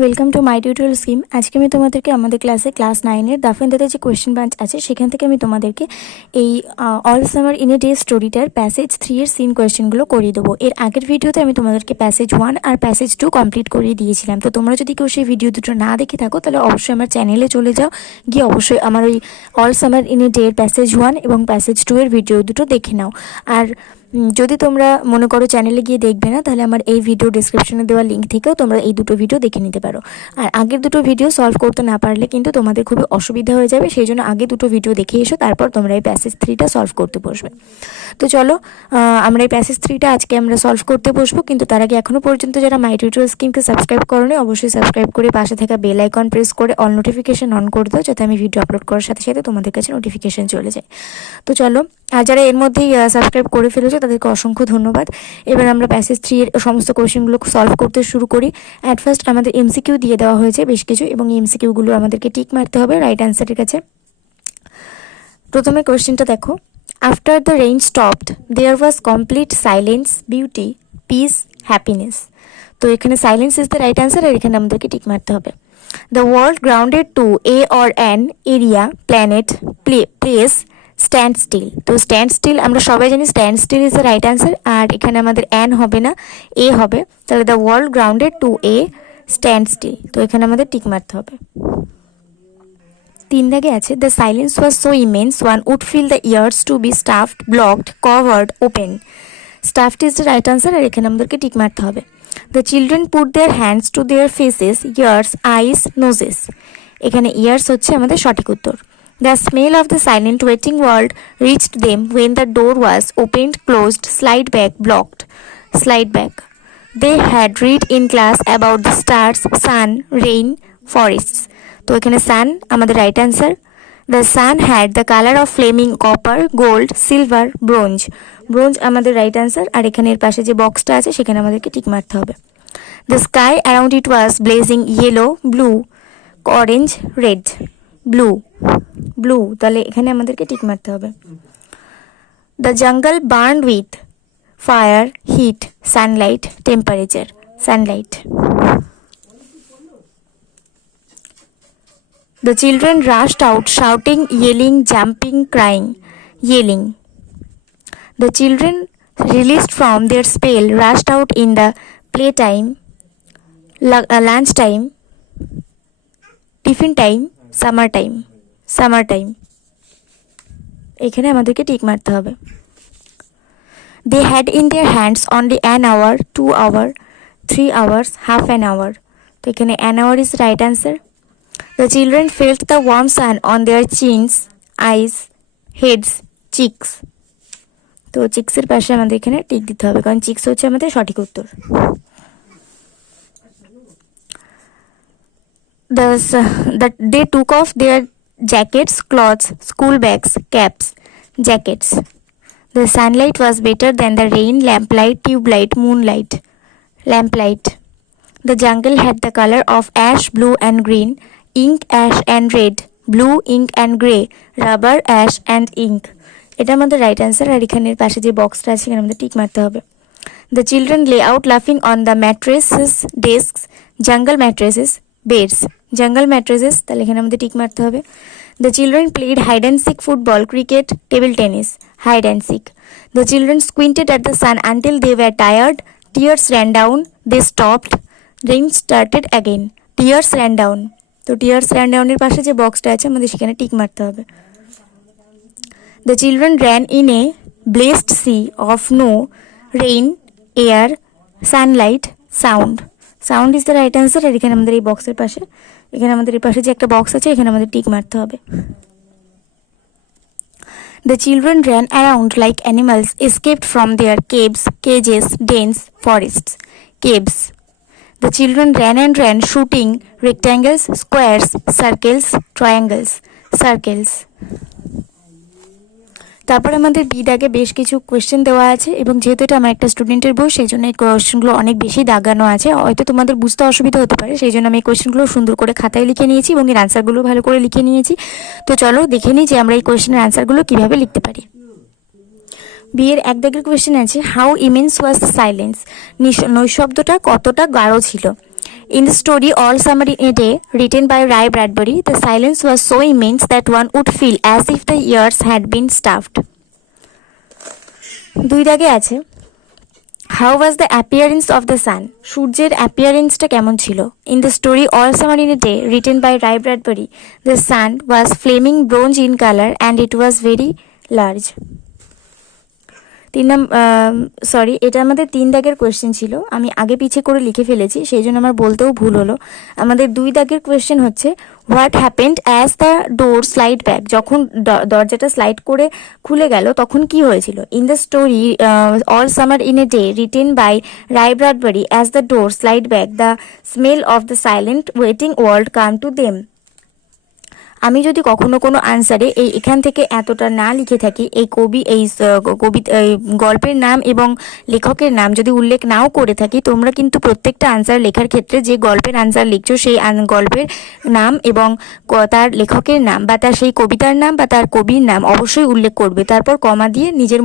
Welcome to my tutorial scheme. আজকে আমি তোমাদেরকে আমাদের ক্লাস 9-এর ডাফ এন্ড ডাটের যে কোয়েশ্চেন ব্রাঞ্চ আছে সেখান থেকে আমি তোমাদেরকে এই all summer in a day স্টোরিটার প্যাসেজ 3 এর সিন কোয়েশ্চেনগুলো করিয়ে দেবো। এর আগের ভিডিওতে আমি তোমাদেরকে প্যাসেজ 1 আর প্যাসেজ 2 কমপ্লিট করিয়ে দিয়েছিলাম। তো তোমরা যদি কেউ সেই ভিডিও দুটো না দেখে থাকো তাহলে অবশ্যই আমার চ্যানেলে চলে যাও, গিয়ে অবশ্যই আমার ওই all summer in a day এর প্যাসেজ 1 এবং প্যাসেজ 2 এর ভিডিও দুটো দেখে নাও। আর যদি তোমরা মনে করো চ্যানেলে গিয়ে দেখবে না, তাহলে আমার এই ভিডিও ডিসক্রিপশনে দেওয়া লিঙ্ক থেকেও তোমরা এই দুটো ভিডিও দেখে নিতে পারো। আর আগের দুটো ভিডিও সলভ করতে না পারলে কিন্তু তোমাদের খুবই অসুবিধা হয়ে যাবে, সেই জন্য আগে দুটো ভিডিও দেখে এসো, তারপর তোমরা এই প্যাসেজ 3টা সলভ করতে বসবে। তো চলো আমরা এই প্যাসেজ 3টা আজকে আমরা সলভ করতে বসবো। কিন্তু তার আগে এখনও পর্যন্ত যারা মাই টিউটোরিয়াল স্কিমকে সাবস্ক্রাইব করোনি, অবশ্যই সাবস্ক্রাইব করে পাশে থাকা বেল আইকন প্রেস করে অল নোটিফিকেশন অন করে দাও, যাতে আমি ভিডিও আপলোড করার সাথে সাথে তোমাদের কাছে নোটিফিকেশন চলে যায়। তো চলো, আর যারা এর মধ্যেই সাবস্ক্রাইব করে ফেলেছো তাদেরকে অসংখ্য ধন্যবাদ। এবার আমরা প্যাসেজ 3 এর সমস্ত কোয়েশ্চেনগুলো সলভ করতে শুরু করি। অ্যাট ফার্স্ট আমাদের এমসিকিউ দিয়ে দেওয়া হয়েছে বেশ কিছু, এবং এই এমসিকিউগুলো আমাদেরকে টিক মারতে হবে রাইট অ্যান্সারের কাছে। প্রথমে কোয়েশ্চেনটা দেখো, after the rain stopped there was complete silence, beauty, peace, happiness. তো এখানে silence is the right answer, আর এখানে আমাদেরকে টিক মারতে হবে। The world grounded to a or an area, planet, place, stand still. তো স্ট্যান্ড স্টিল আমরা সবাই জানি stand still is the right answer, আর এখানে আমাদের অ্যান হবে না, এ হবে। তাহলে the world grounded to a stand still, তো এখানে আমাদের টিক মারতে হবে। 3 দাগে আছে, the silence was so immense one would feel the ears to be stuffed, blocked, covered, open. Stuffed is the right answer, আর এখানে আমাদেরকে টিক মারতে হবে। The children put their hands to their faces, ears, eyes, noses. এখানে ears হচ্ছে আমাদের সঠিক উত্তর। The smell of the silent waiting world reached them when the door was opened, closed, slide back, blocked, slide back. They had read in class about the stars, sun, rain, forests. তো এখানে sun আমাদের right answer. The sun had the color of flaming copper, gold, silver, bronze. Bronze আমাদের right answer, আর এখানে এর পাশে যে বক্সটা আছে সেখানে আমাদেরকে টিক মারতে হবে। The sky around it was blazing yellow, blue, orange, red. Blue, blue, তাহলে এখানে আমাদেরকে টিক মারতে হবে। The jungle burn with fire, heat, sunlight, temperature, sunlight. The children rushed out shouting, yelling, jumping, crying, yelling. The children released from their spell rushed out in the play time, lunch time, tiffin time, summer time, summer time. এখানে আমাদেরকে tick মারতে হবে। They had in their hands only an hour, 2 hour, 3 hours, half an hour. তো এখানে an hour is right answer. The children felt the warm sun on their chins, eyes, heads, chicks. তো চিক্সের পাশে আমাদের এখানে tick দিতে হবে, কারণ chicks হচ্ছে আমাদের সঠিক উত্তর। They took off their jackets, cloths, school bags, caps, jackets. The sunlight was better than the rain, lamplight, tube light, moonlight, lamplight. The jungle had the color of ash, blue and green, ink, ash and red, blue, ink and grey, rubber, ash and ink. এটা আমাদের right answer, আর এখানের পাশে যে বক্সটা আছে এখানে আমাদের tick মারতে হবে। The children lay out laughing on the mattresses, desks, jungle mattresses, beds, jungle mattresses, তাহলে এখানে আমাদের টিক মারতে হবে। The children played hide and seek, football, cricket, table tennis, hide and seek. The children squinted at the sun until they were tired, tears ran down, they stopped, rain started again, tears ran down. তো tears ran down এর পাশে যে বক্সটা আছে আমাদের সেখানে tick মারতে হবে। The children ran in a blazed sea of snow, rain, air, sunlight, sound. Sound is the right answer, আর এখানে আমাদের এই বক্সের পাশে, এখানে আমাদের এই পাশে যে একটা বক্স আছে এখানে আমাদের টিক মারতে হবে। The children ran around like animals, escaped from their caves, cages, dens, forests, caves. The children ran and ran shooting rectangles, squares, circles, triangles, circles. তারপর আমাদের বি দাগে বেশ কিছু কোয়েশ্চেন দেওয়া আছে, এবং যেহেতু এটা আমার একটা স্টুডেন্টের বই সেই জন্য এই কোয়েশ্চেনগুলো অনেক বেশি দাগানো আছে, হয়তো তোমাদের বুঝতে অসুবিধা হতে পারে, সেই জন্য আমি এই কোয়েশ্চেনগুলো সুন্দর করে খাতায় লিখে নিয়েছি এবং এর আনসারগুলো ভালো করে লিখে নিয়েছি। তো চলো দেখে নিই যে আমরা এই কোয়েশ্চেনের আনসারগুলো কীভাবে লিখতে পারি। বি এর 1 দাগের কোয়েশ্চেন আছে, how immense was the silence, নৈশব্দটা কতটা গাঢ় ছিল। In the story All Summer in a Day, written by Ray Bradbury, the silence was so immense that one would feel as if the ears had been stuffed. দুই দাগে আছে How was the appearance of the sun? সূর্যের অ্যাপিয়ারেন্সটা কেমন ছিল? In the story All Summer in a Day, written by Ray Bradbury, the sun was flaming bronze in color and it was very large. এটা আমাদের 3 দাগের question ছিল, আমি আগে পিছে করে লিখে ফেলেছি, সেই জন্য আমার বলতেও ভুল হলো। আমাদের 2 দাগের কোয়েশ্চেন হচ্ছে what happened as the door slide back, যখন দরজাটা স্লাইড করে খুলে গেল তখন কি হয়েছিল? In the story all summer in a day written by Ray Bradbury, as the door slide back the smell of the silent waiting world come to them. আমি যদি কখনো কোনো আনসারে এখান থেকে এতটা না লিখে থাকি, এই গল্পের নাম এবং লেখকের নাম যদি উল্লেখ নাও করে থাকি, তোমরা কিন্তু প্রত্যেকটা আনসার লেখার ক্ষেত্রে যে গল্পের আনসার লিখছো সেই গল্পের নাম এবং তার লেখকের নাম বা তার সেই কবিতার নাম বা তার কবির নাম অবশ্যই উল্লেখ করবে, তারপর কমা দিয়ে নিজের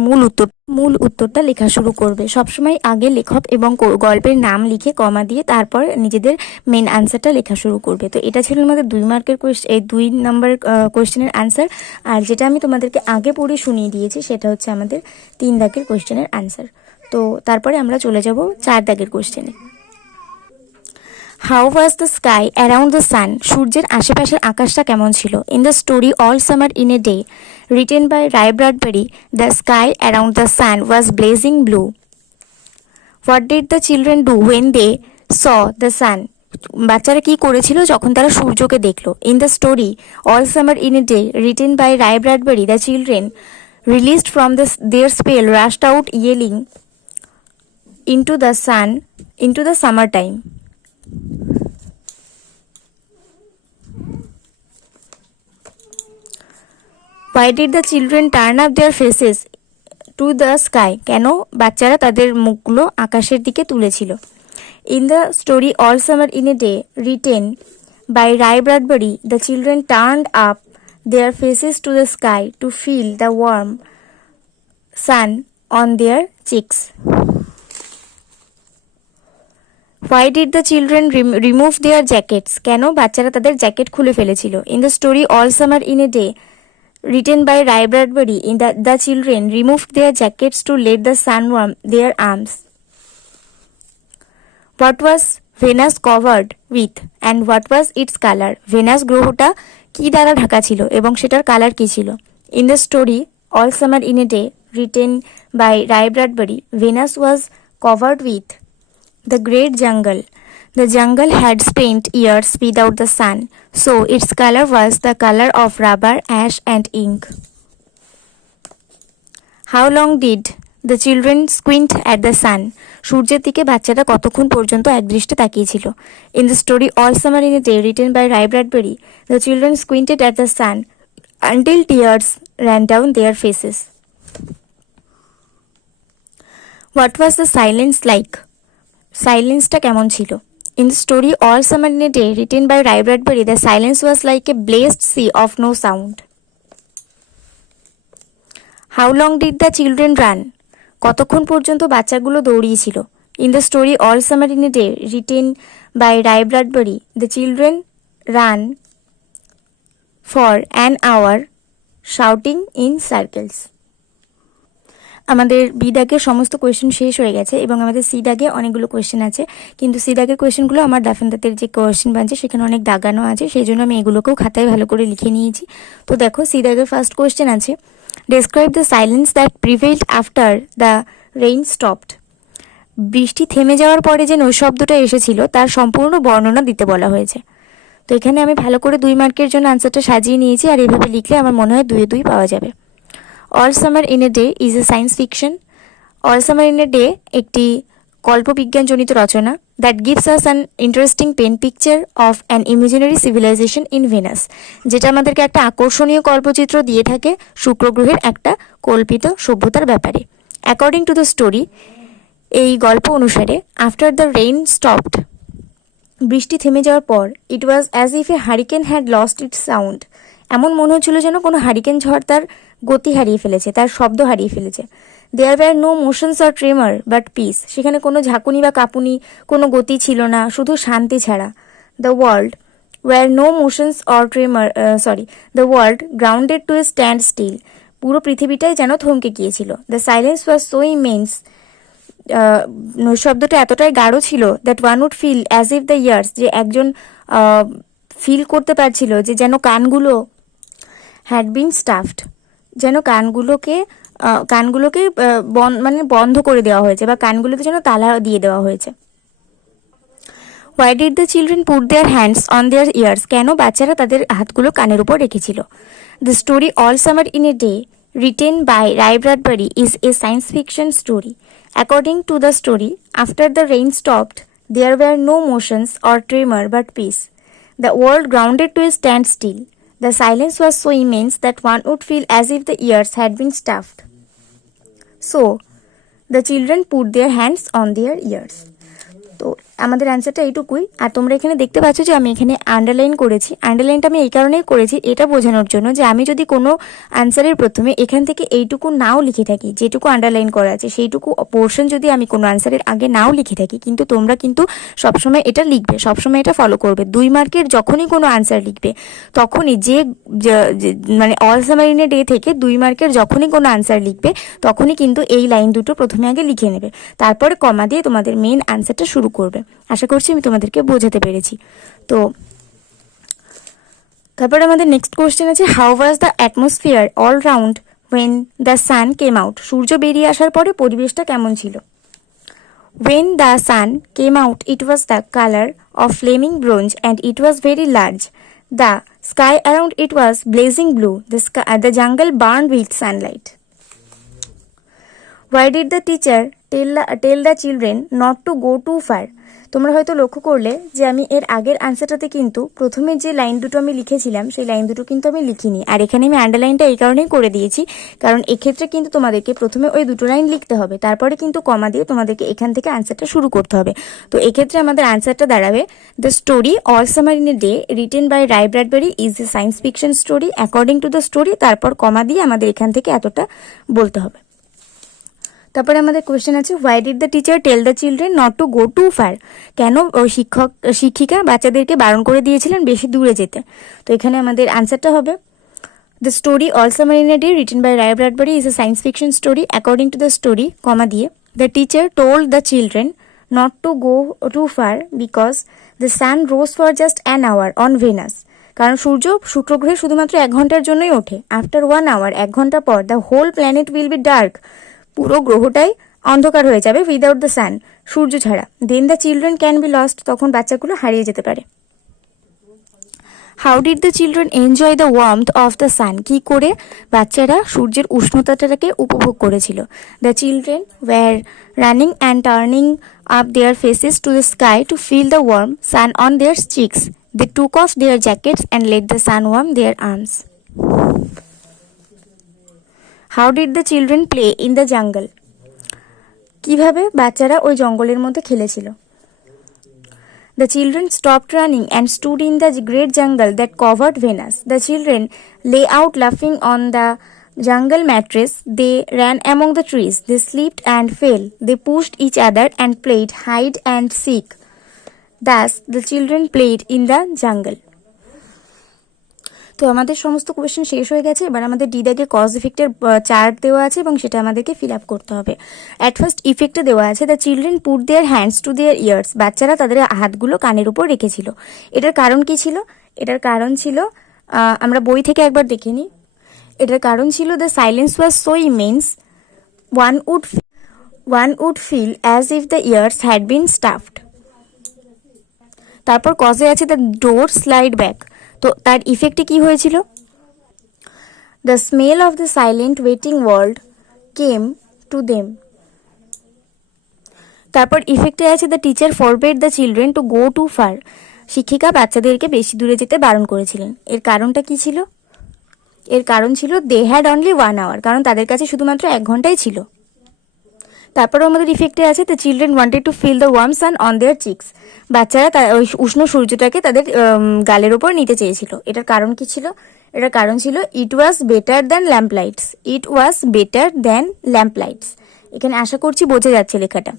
মূল উত্তরটা লেখা শুরু করবে। সবসময় আগে লেখক এবং গল্পের নাম লিখে কমা দিয়ে তারপর নিজেদের মেন আনসারটা লেখা শুরু করবে। তো এটা ছিল আমাদের 2 মার্কের এই 2 নম্বর কোয়েশ্চেনের আনসার। আর যেটা আমি তোমাদেরকে আগে পড়ে শুনিয়ে দিয়েছি সেটা হচ্ছে আমাদের 3 দাগের কোয়েশ্চেনের আনসার। তো তারপরে আমরা চলে যাব 4 দাগের কোয়েশ্চেনে। How was the sky around the sun, সূর্যের আশেপাশের আকাশটা কেমন ছিল? In the story all summer in a day written by Ray Bradbury, the sky around the sun was blazing blue. What did the children do when they saw the sun? বাচ্চারা কি করেছিল যখন তারা সূর্যকে দেখলো? In the story All Summer in a Day, written by Ray Bradbury, the children released from their spell rushed out yelling into the summertime. Why did the children turn up their faces to the sky? কেন বাচ্চারা তাদের মুখগুলো আকাশের দিকে তুলেছিল? In the story All Summer in a Day, written by Ray Bradbury, the children turned up their faces to the sky to feel the warm sun on their cheeks. Why did the children remove their jackets? কেন বাচ্চারা তাদের jacket খুলে ফেলেছিল? In the story All Summer in a Day, written by Ray Bradbury, the children removed their jackets to let the sun warm their arms. What was Venus covered with and what was its color? Venus গ্রহটা কি দ্বারা ঢাকা ছিল এবং সেটার colour কি ছিল? In the story All Summer in a Day, written by Ray Bradbury, Venus was covered with the great jungle. The jungle had spent years without the sun, so its color was the color of rubber, ash and ink. How long did the children squint at the sun? সূর্যের দিকে বাচ্চারা কতক্ষণ পর্যন্ত একদৃষ্টে তাকিয়েছিল? In the story All Summer in a Day, written by Ray Bradbury, the children squinted at the sun until tears ran down their faces. What was the silence like? সাইলেন্সটা কেমন ছিল? In the story All Summer in a Day, written by Ray Bradbury, the silence was like a blazed sea of no sound. How long did the children run? কতক্ষণ পর্যন্ত বাচ্চাগুলো দৌড়িয়েছিল? In the story All Summer in a Day, written by Ray Bradbury, the children ran for an hour shouting in circles. আমাদের B দাগের সমস্ত question শেষ হয়ে গেছে এবং আমাদের সি দাগে অনেকগুলো কোয়েশ্চেন আছে, কিন্তু সি দাগের কোয়েশ্চেনগুলো আমার ডাফ এন্ড ডাটের যে কোয়েশ্চেন বানছে সেখানে অনেক দাগানো আছে, সেই জন্য আমি এগুলোকেও খাতায় ভালো করে লিখে নিয়েছি। তো দেখো সি দাগের ফার্স্ট কোয়েশ্চেন আছে, describe the silence that prevailed after the rain stopped. বৃষ্টি থেমে যাওয়ার পরে যে নৈশব্দটা এসেছিল তার সম্পূর্ণ বর্ণনা দিতে বলা হয়েছে। তো এখানে আমি ভালো করে 2 মার্কের জন্য আনসারটা সাজিয়ে নিয়েছি, আর এইভাবে লিখলে আমার মনে হয় 2 পাওয়া যাবে। All Summer in a Day is a science fiction. All Summer in a Day একটি কল্পবিজ্ঞানজনিত রচনা that gives us an interesting pen picture of an imaginary civilization in Venus, যেটা আমাদেরকে একটা আকর্ষণীয় কল্পচিত্র দিয়ে থাকে শুক্র গ্রহের একটা কল্পিত সভ্যতার ব্যাপারে। According to the story, এই গল্প অনুসারে after the rain stopped, বৃষ্টি থেমে যাওয়ার পর it was as if a hurricane had lost its sound. এমন মনে হচ্ছিল যেন কোনো হারিকেন ঝড় তার গতি হারিয়ে ফেলেছে, তার শব্দ হারিয়ে ফেলেছে। There were no motions or tremor but peace, সেখানে কোনো ঝাঁকুনি বা কাঁপুনি, কোনো গতি ছিল না, শুধু শান্তি ছাড়া। The world were no motions or tremor the world grounded to a stand still, পুরো পৃথিবীটাই যেন থমকে গিয়েছিল। The silence was so immense, শব্দটা এতটাই গাঢ় ছিল, that one would feel as if the ears, যে একজন ফিল করতে পারছিল যে যেন কানগুলো হ্যাড বিন স্টাফড, যেন কানগুলোকে মানে বন্ধ করে দেওয়া হয়েছে, বা কানগুলোতে যেন তালা দিয়ে দেওয়া হয়েছে। Why did the children put their hands on their years, কেন বাচ্চারা তাদের হাতগুলো কানের উপর রেখেছিল। The story all summer in a day written by Ray Bradbury is a science fiction story. According to the story, after the rain stopped, there were no motions or tremor but peace. The world grounded to a standstill. The silence was so immense that one would feel as if the ears had been stuffed. So, the children put their hands on their ears. তো আমাদের অ্যান্সারটা এইটুকুই। আর তোমরা এখানে দেখতে পাচ্ছ যে আমি এখানে আন্ডারলাইন করেছি। আন্ডারলাইনটা আমি এই কারণেই করেছি, এটা বোঝানোর জন্য যে আমি যদি কোনো অ্যান্সারের প্রথমে এখান থেকে এইটুকু নাও লিখে থাকি, যেটুকু আন্ডারলাইন করা আছে সেইটুকু পোর্শন যদি আমি কোনো অ্যান্সারের আগে নাও লিখে থাকি, কিন্তু তোমরা কিন্তু সবসময় এটা লিখবে, সবসময় এটা ফলো করবে। 2 মার্কের যখনই কোনো অ্যান্সার লিখবে তখনই মানে all summer in a day থেকে 2 মার্কের যখনই কোনো অ্যান্সার লিখবে তখনই কিন্তু এই লাইন দুটো প্রথমে আগে লিখে নেবে, তারপরে কমা দিয়ে তোমাদের মেন অ্যান্সারটা শুরু করবে। আশা করছি আমি তোমাদেরকে বোঝাতে পেরেছি। তো তারপরে আমাদের নেক্সট কোয়েশ্চেন আছে, how was the atmosphere all round when the sun came out, সূর্য বেরিয়ে আসার পরে পরিবেশটা কেমন ছিল। When the sun came out, it was the color of flaming bronze and it was very large. The sky around it was blazing blue. The jungle burned with sunlight. Why did the teacher tell the children not to go too far? তোমরা হয়তো লক্ষ্য করলে যে আমি এর আগের আনসারটাতে কিন্তু প্রথমে যে লাইন দুটো আমি লিখেছিলাম সেই লাইন দুটো কিন্তু আমি লিখিনি, আর এখানে আমি আন্ডারলাইনটা এই কারণেই করে দিয়েছি কারণ এক্ষেত্রে কিন্তু তোমাদেরকে প্রথমে ওই দুটো লাইন লিখতে হবে, তারপরে কিন্তু কমা দিয়ে তোমাদেরকে এখান থেকে আনসারটা শুরু করতে হবে। তো এক্ষেত্রে আমাদের আনসারটা দাঁড়াবে, the story all summer in a day written by Ray Bradbury is a science fiction story according to the story, তারপর কমা দিয়ে আমাদের এখান থেকে এতটা বলতে হবে। তারপরে আমাদের কোয়েশ্চেন আছে, why did the teacher tell the children not to go too far, কেন শিক্ষিকা বাচ্চাদেরকে বারণ করে দিয়েছিলেন বেশি দূরে যেতে। তো এখানে আমাদের আনসারটা হবে, the story all summer in a day written by Ray Bradbury is a science fiction story according to the story, comma দিয়ে the teacher told the children not to go too far because the sun rose for just an hour on Venus, কারণ সূর্য শুক্র গ্রহে শুধুমাত্র 1 ঘন্টার জন্যই ওঠে। After 1 hour, 1 ঘন্টা পর, the whole planet will be dark, পুরো গ্রহটাই অন্ধকার হয়ে যাবে উইদাউট দ্য সান, সূর্য ছাড়া। Then the children can be lost, তখন বাচ্চাগুলো হারিয়ে যেতে পারে। How did the children enjoy the warmth of the sun, কি করে বাচ্চারা সূর্যের উষ্ণতাটাকে উপভোগ করেছিল। The children were running and turning up their faces to the sky to feel the warm sun on their cheeks, they took off their jackets and let the sun warm their arms. How did the children play in the jungle, কিভাবে বাচ্চারা ওই জঙ্গলের মধ্যে খেলেছিল। The children stopped running and stood in the great jungle that covered Venus, the children lay out লাফিং on the jungle mattress, they ran among the trees, they slipped and fell, they pushed each other and played hide and seek. Thus the children played in the jungle. তো আমাদের সমস্ত question শেষ হয়ে গেছে। এবার আমাদের ডিদাকে cause ইফেক্টের chart দেওয়া আছে এবং সেটা আমাদেরকে ফিল আপ করতে হবে। অ্যাট ফার্স্ট ইফেক্টে দেওয়া আছে, the children put their hands to there years, বাচ্চারা তাদের হাতগুলো কানের উপর রেখেছিল। এটার কারণ কি ছিল? এটার কারণ ছিল, আমরা বই থেকে একবার দেখে নিই। এটার কারণ ছিল, the silence was so immense one would feel as if the ears had been stuffed. তারপর কজে আছে, দ্য ডোর স্লাইড ব্যাক, তো তার ইফেক্টে কি হয়েছিল, the smell of the silent waiting world came to them. তারপর ইফেক্টে আছে, the teacher forbade the children to go too far, শিক্ষিকা বাচ্চাদেরকে বেশি দূরে যেতে বারণ করেছিলেন। এর কারণটা কি ছিল? এর কারণ ছিল, দে হ্যাড অনলি 1 আওয়ার, কারণ তাদের কাছে শুধুমাত্র 1 ঘন্টাই ছিল। তারপরে আমাদের ইফেক্টে আছে the children wanted to feel the warm sun on their cheeks. বাচ্চারা ওই উষ্ণ সূর্যটাকে তাদের গালের ওপর নিতে চেয়েছিল। এটার কারণ কি ছিল? এটার কারণ ছিল it was better than lamp lights. It was better than lamp lights. এখানে আশা করছি বোঝা যাচ্ছে লেখাটা।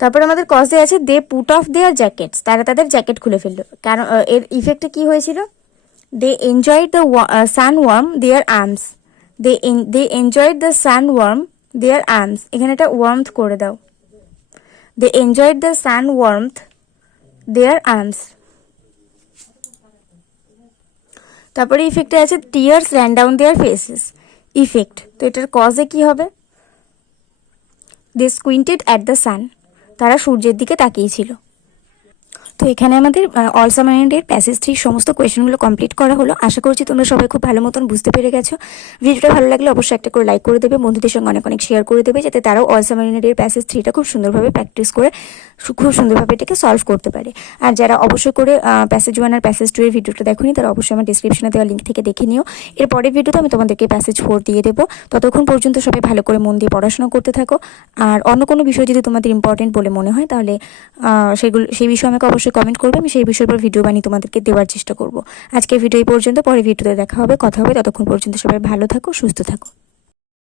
তারপর আমাদের কজে আছে they put off their jackets. তারা তাদের জ্যাকেট খুলে ফেললো। কারণ এর ইফেক্টে কি হয়েছিল? They enjoyed the sun warm their arms. They enjoyed the sun warm their arms. এখানে একটা ওয়ার্মথ করে দাও। They enjoyed the sun warmth their arms. তারপরে ইফেক্টে আছে tears ran down their faces. Effect, তো এটার কজে কি হবে? They squinted at the sun. তারা সূর্যের দিকে তাকিয়েছিল। তো এখানে আমাদের অল সামার এন্ডের প্যাসেজ 3 সমস্ত কোয়েশ্চেনগুলো কমপ্লিট করা হলো। আশা করছি তোমরা সবাই খুব ভালো মতন বুঝতে পেরে গেছো। ভিডিওটা ভালো লাগলে অবশ্যই একটা করে লাইক করে দেবে, বন্ধুদের সঙ্গে অনেক অনেক শেয়ার করে দেবে, যাতে তারাও অল সামার এন্ডের প্যাসেজ 3টা খুব সুন্দরভাবে প্র্যাকটিস করে খুব সুন্দরভাবে এটাকে সলভ করতে পারে। আর যারা অবশ্যই করে প্যাসেজ 1 আর প্যাসেজ 2 এর ভিডিওটা দেখোনি, তারা অবশ্যই আমার ডিসক্রিপশনে দেওয়া লিঙ্ক থেকে দেখে নিও। এর পরের ভিডিওতে আমি তোমাদেরকে প্যাসেজ 4 দিয়ে দেবো। ততক্ষণ পর্যন্ত সবাই ভালো করে মন দিয়ে পড়াশোনা করতে থাকো। আর অন্য কোনো বিষয় যদি তোমাদের ইম্পর্টেন্ট বলে মনে হয়, তাহলে সেই বিষয়ে আমাকে অবশ্যই কমেন্ট করবে। আমি সেই বিষয়ের উপর ভিডিও বানিয়ে তোমাদেরকে দেওয়ার চেষ্টা করব। আজকের ভিডিও এই পর্যন্ত, পরে ভিডিওতে দেখা হবে, কথা হবে। ততক্ষণ পর্যন্ত সবাই ভালো থাকো, সুস্থ থাকো।